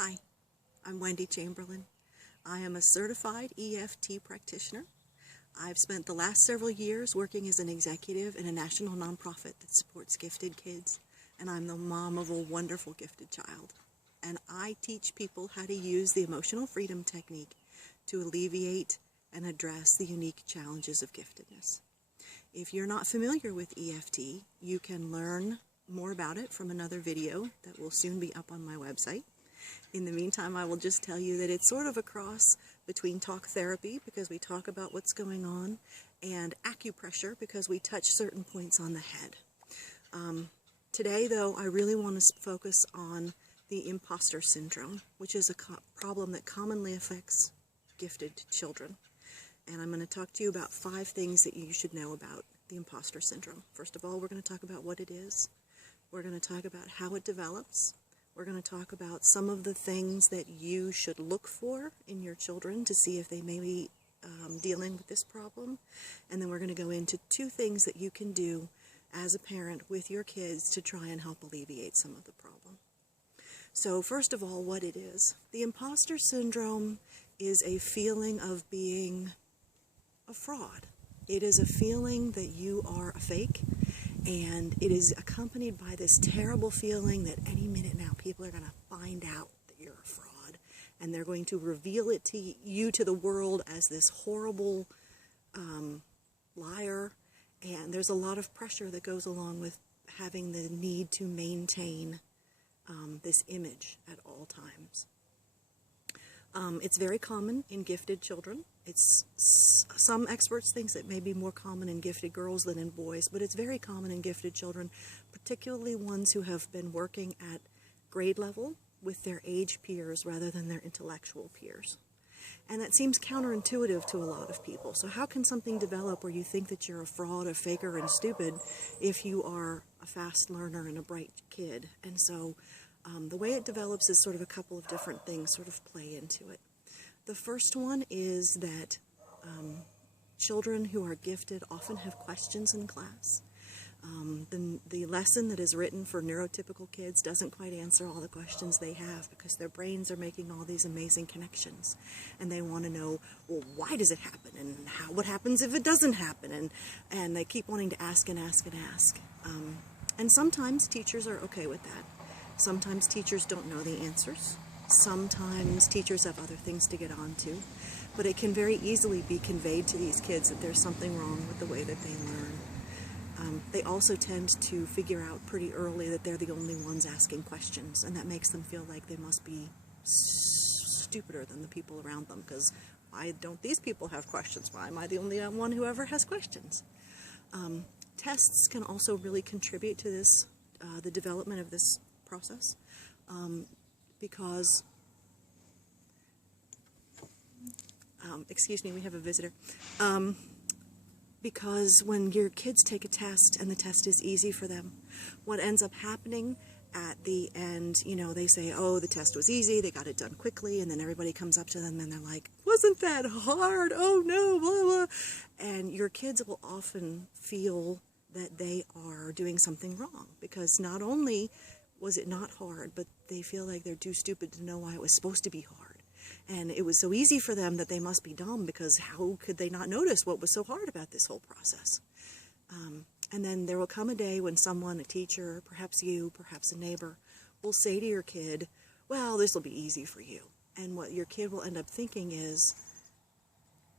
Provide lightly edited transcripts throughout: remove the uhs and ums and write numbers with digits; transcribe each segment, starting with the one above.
Hi, I'm Wendy Chamberlain. I am a certified EFT practitioner. I've spent the last several years working as an executive in a national nonprofit that supports gifted kids, and I'm the mom of a wonderful gifted child. And I teach people how to use the emotional freedom technique to alleviate and address the unique challenges of giftedness. If you're not familiar with EFT, you can learn more about it from another video that will soon be up on my website. In the meantime, I will just tell you that it's sort of a cross between talk therapy, because we talk about what's going on, and acupressure, because we touch certain points on the head. Today, though, I really want to focus on the imposter syndrome, which is a problem that commonly affects gifted children. And I'm going to talk to you about 5 things that you should know about the imposter syndrome. First of all, we're going to talk about what it is. We're going to talk about how it develops. We're going to talk about some of the things that you should look for in your children to see if they may be dealing with this problem. And then we're going to go into 2 things that you can do as a parent with your kids to try and help alleviate some of the problem. So first of all, what it is. The imposter syndrome is a feeling of being a fraud. It is a feeling that you are a fake. And it is accompanied by this terrible feeling that any minute now people are going to find out that you're a fraud. And they're going to reveal it to you, to the world, as this horrible liar. And there's a lot of pressure that goes along with having the need to maintain this image at all times. It's very common in gifted children. Some experts think it may be more common in gifted girls than in boys, but it's very common in gifted children, particularly ones who have been working at grade level with their age peers rather than their intellectual peers. And that seems counterintuitive to a lot of people. So how can something develop where you think that you're a fraud, a faker, and stupid if you are a fast learner and a bright kid? And so the way it develops is sort of a couple of different things sort of play into it. The first one is that children who are gifted often have questions in class. The lesson that is written for neurotypical kids doesn't quite answer all the questions they have, because their brains are making all these amazing connections. And they want to know, well, why does it happen? And what happens if it doesn't happen? And they keep wanting to ask and ask and ask. And sometimes teachers are okay with that. Sometimes teachers don't know the answers. Sometimes teachers have other things to get on to, but it can very easily be conveyed to these kids that there's something wrong with the way that they learn. They also tend to figure out pretty early that they're the only ones asking questions, and that makes them feel like they must be stupider than the people around them, because why don't these people have questions? Why am I the only one who ever has questions? Tests can also really contribute to this, the development of this process. Because, excuse me, we have a visitor. Because when your kids take a test and the test is easy for them, what ends up happening at the end, you know, they say, oh, the test was easy, they got it done quickly, and then everybody comes up to them and they're like, wasn't that hard? Oh no, blah, blah. And your kids will often feel that they are doing something wrong, because not only was it not hard, but they feel like they're too stupid to know why it was supposed to be hard. And it was so easy for them that they must be dumb, because how could they not notice what was so hard about this whole process? And then there will come a day when someone, a teacher, perhaps you, perhaps a neighbor, will say to your kid, well, this will be easy for you. And what your kid will end up thinking is,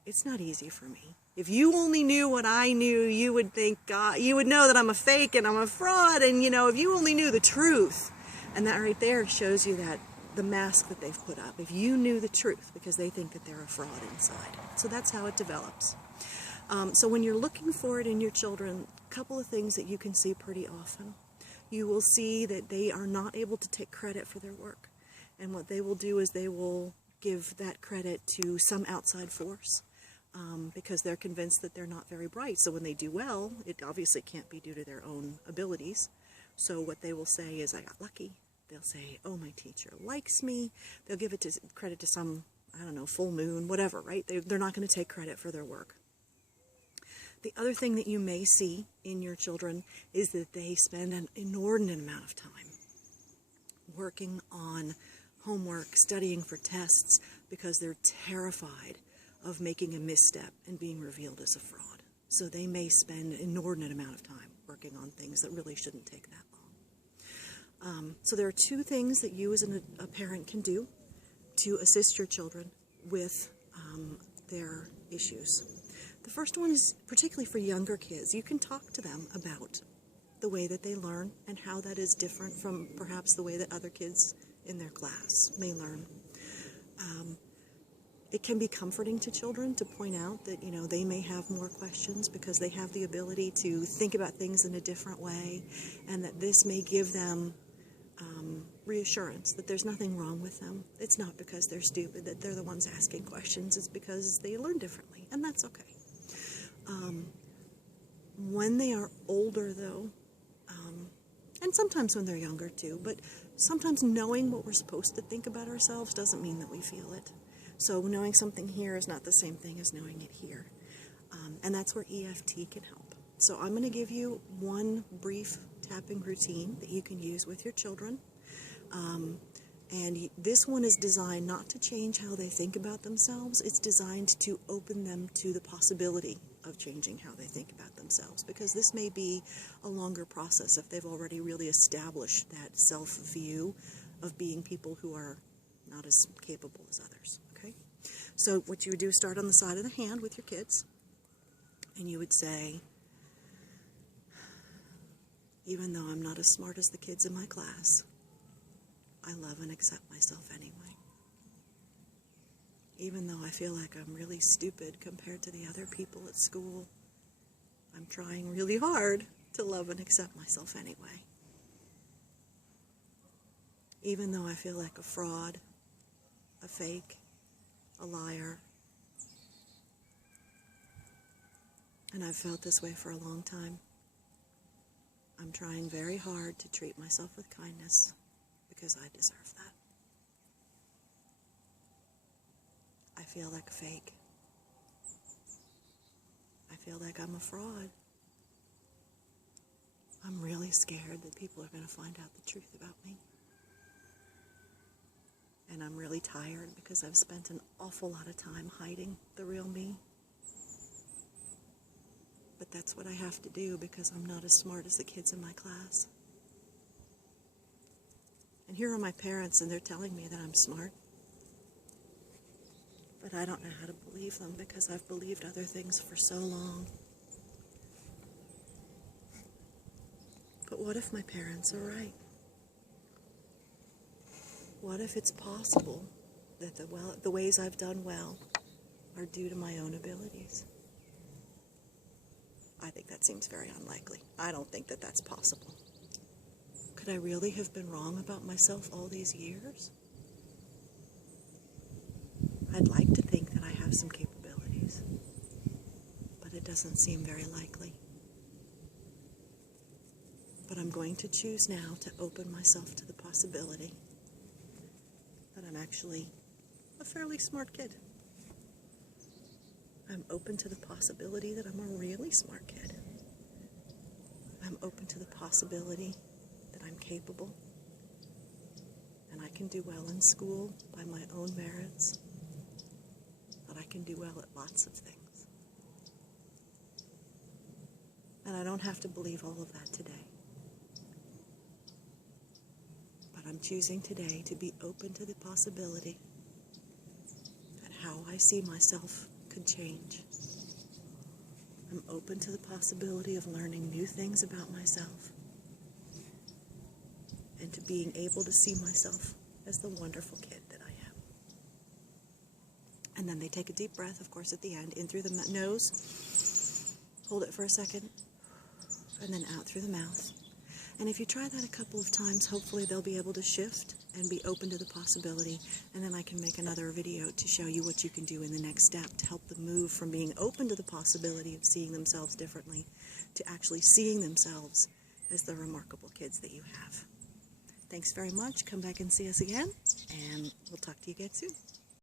it's not easy for me. If you only knew what I knew, you would think, God, you would know that I'm a fake and I'm a fraud, and you know, if you only knew the truth. And that right there shows you that the mask that they've put up. If you knew the truth, because they think that they're a fraud inside. So that's how it develops. So when you're looking for it in your children, a couple of things that you can see pretty often. You will see that they are not able to take credit for their work. And what they will do is they will give that credit to some outside force. Because they're convinced that they're not very bright. So when they do well, it obviously can't be due to their own abilities. So what they will say is, I got lucky. They'll say, oh, my teacher likes me. They'll give it credit to some, I don't know, full moon, whatever, right? They're not going to take credit for their work. The other thing that you may see in your children is that they spend an inordinate amount of time working on homework, studying for tests, because they're terrified of making a misstep and being revealed as a fraud. So they may spend an inordinate amount of time working on things that really shouldn't take that long. So there are two things that you as a parent can do to assist your children with their issues. The first one is particularly for younger kids. You can talk to them about the way that they learn and how that is different from perhaps the way that other kids in their class may learn. It can be comforting to children to point out that, you know, they may have more questions because they have the ability to think about things in a different way, and that this may give them reassurance that there's nothing wrong with them. It's not because they're stupid that they're the ones asking questions. It's because they learn differently, and that's okay. When they are older, though, and sometimes when they're younger too, but sometimes knowing what we're supposed to think about ourselves doesn't mean that we feel it. So knowing something here is not the same thing as knowing it here. And that's where EFT can help. So I'm going to give you one brief tapping routine that you can use with your children. And this one is designed not to change how they think about themselves. It's designed to open them to the possibility of changing how they think about themselves, because this may be a longer process if they've already really established that self-view of being people who are not as capable as others. Okay? So what you would do is start on the side of the hand with your kids, and you would say, even though I'm not as smart as the kids in my class, I love and accept myself anyway. Even though I feel like I'm really stupid compared to the other people at school, I'm trying really hard to love and accept myself anyway. Even though I feel like a fraud, a fake, a liar, and I've felt this way for a long time, I'm trying very hard to treat myself with kindness because I deserve that. I feel like a fake. I feel like I'm a fraud. I'm really scared that people are going to find out the truth about me. And I'm really tired because I've spent an awful lot of time hiding the real me. But that's what I have to do because I'm not as smart as the kids in my class. And here are my parents, and they're telling me that I'm smart. But I don't know how to believe them because I've believed other things for so long. But what if my parents are right? What if it's possible that the ways I've done well are due to my own abilities? I think that seems very unlikely. I don't think that that's possible. Could I really have been wrong about myself all these years? I'd like to think that I have some capabilities, but it doesn't seem very likely. But I'm going to choose now to open myself to the possibility that I'm actually a fairly smart kid. I'm open to the possibility that I'm a really smart kid. I'm open to the possibility that I'm capable and I can do well in school by my own merits, that I can do well at lots of things. And I don't have to believe all of that today. But I'm choosing today to be open to the possibility that how I see myself could change. I'm open to the possibility of learning new things about myself and to being able to see myself as the wonderful kid that I am. And then they take a deep breath, of course, at the end, in through the nose, hold it for a second, and then out through the mouth. And if you try that a couple of times, hopefully they'll be able to shift and be open to the possibility. And then I can make another video to show you what you can do in the next step to help them move from being open to the possibility of seeing themselves differently to actually seeing themselves as the remarkable kids that you have. Thanks very much. Come back and see us again, and we'll talk to you again soon.